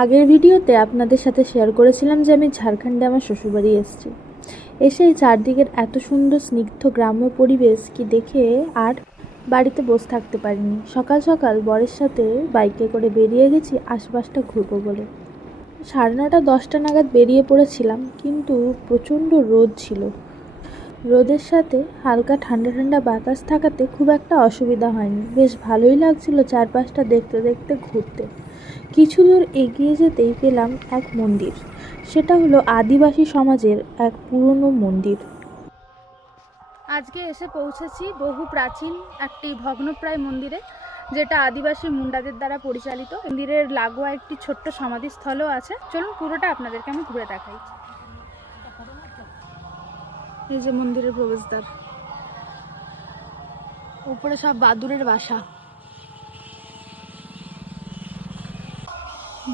আগের ভিডিওতে আপনাদের সাথে শেয়ার করেছিলাম যে আমি ঝাড়খণ্ডে আমার শ্বশুরবাড়ি এসেছি। এসে চারদিকের এত সুন্দর স্নিগ্ধ গ্রাম্য পরিবেশ কি দেখে আর বাড়িতে বসে থাকতে পারিনি। সকাল সকাল বরের সাথে বাইকে করে বেরিয়ে গেছি আশপাশটা ঘুরবো বলে। 9:30 10টা নাগাদ বেরিয়ে পড়েছিলাম, কিন্তু প্রচণ্ড রোদ ছিল। রোদের সাথে হালকা ঠান্ডা ঠান্ডা বাতাস থাকাতে খুব একটা অসুবিধা হয়নি, বেশ ভালোই লাগছিল চারপাশটা দেখতে দেখতে ঘুরতে। কিছু দূর এগিয়ে যেতেই পেলাম এক মন্দির। সেটা হলো আদিবাসী সমাজের এক পুরনো মন্দির। আজকে এসে পৌঁছেছি বহু প্রাচীন একটি ভগ্নপ্রায় মন্দিরে, যেটা আদিবাসী মুন্ডাদের দ্বারা পরিচালিত। মন্দিরের লাগোয়া একটি ছোট্ট সমাধিস্থলও আছে। চলুন পুরোটা আপনাদেরকে আমি ঘুরে দেখাই। এই যে মন্দিরের প্রবেশদ্বার, উপরে সব বাদুড়ের বাসা,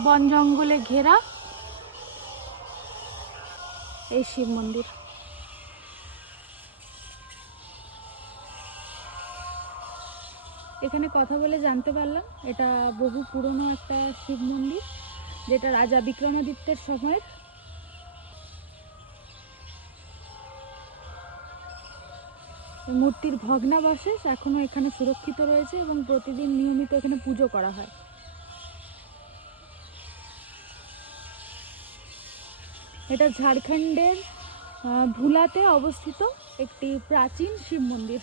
বন জঙ্গলে ঘেরা এই শিব মন্দির। এখানে কথা বলে জানতে পারলাম এটা বহু পুরনো একটা শিব মন্দির, যেটা রাজা বিক্রমাদিত্যের সময়ের। মূর্তির ভগ্নাবশেষ এখনো এখানে সুরক্ষিত রয়েছে এবং প্রতিদিন নিয়মিত এখানে পুজো করা হয়। এটা ঝাড়খণ্ডের ভুলাতে অবস্থিত একটি প্রাচীন শিব মন্দির,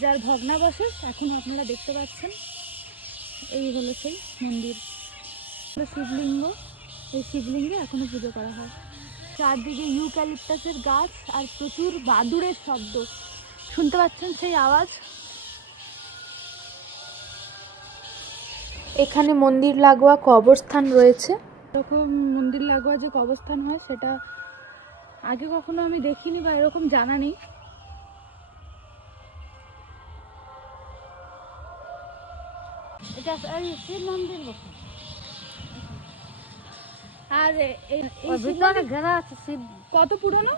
যার ভগ্নাবশেষ এখন আপনারা দেখতে পাচ্ছেন। এই হলো সেই মন্দির, শিবলিঙ্গ। এই শিবলিঙ্গে এখনো পুজো করা হয়। চারদিকে ইউক্যালিপটাসের গাছ আর প্রচুর বাদুড়ের শব্দ শুনতে পাচ্ছেন, সেই আওয়াজ। এখানে মন্দির লাগোয়া কবরস্থান রয়েছে। এরকম মন্দির লাগোয়া যে কবরস্থান হয় সেটা আগে কখনো আমি দেখিনি বা এরকম জানা নেই। এটা শিব মন্দির বটে। আর এই ভিতরে ঘেরা আছে শিব। কত পুরনো?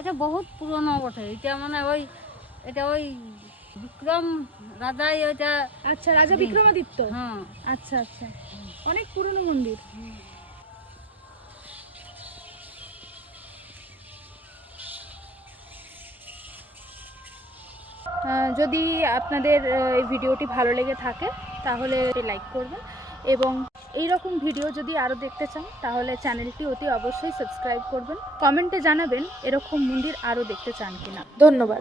এটা বহুত পুরনো বটে। এটা মানে এটা বিক্রম রাজাই ওইটা। আচ্ছা, রাজা বিক্রমাদিত্য। হ্যাঁ, আচ্ছা আচ্ছা, অনেক পুরনো মন্দির। যদি আপনাদের এই ভিডিওটি ভালো লেগে থাকে তাহলে লাইক করবেন, এবং এই রকম ভিডিও যদি আরও দেখতে চান তাহলে চ্যানেলটি অতি অবশ্যই সাবস্ক্রাইব করবেন। কমেন্টে জানাবেন এরকম মন্দির আরও দেখতে চান কিনা। ধন্যবাদ।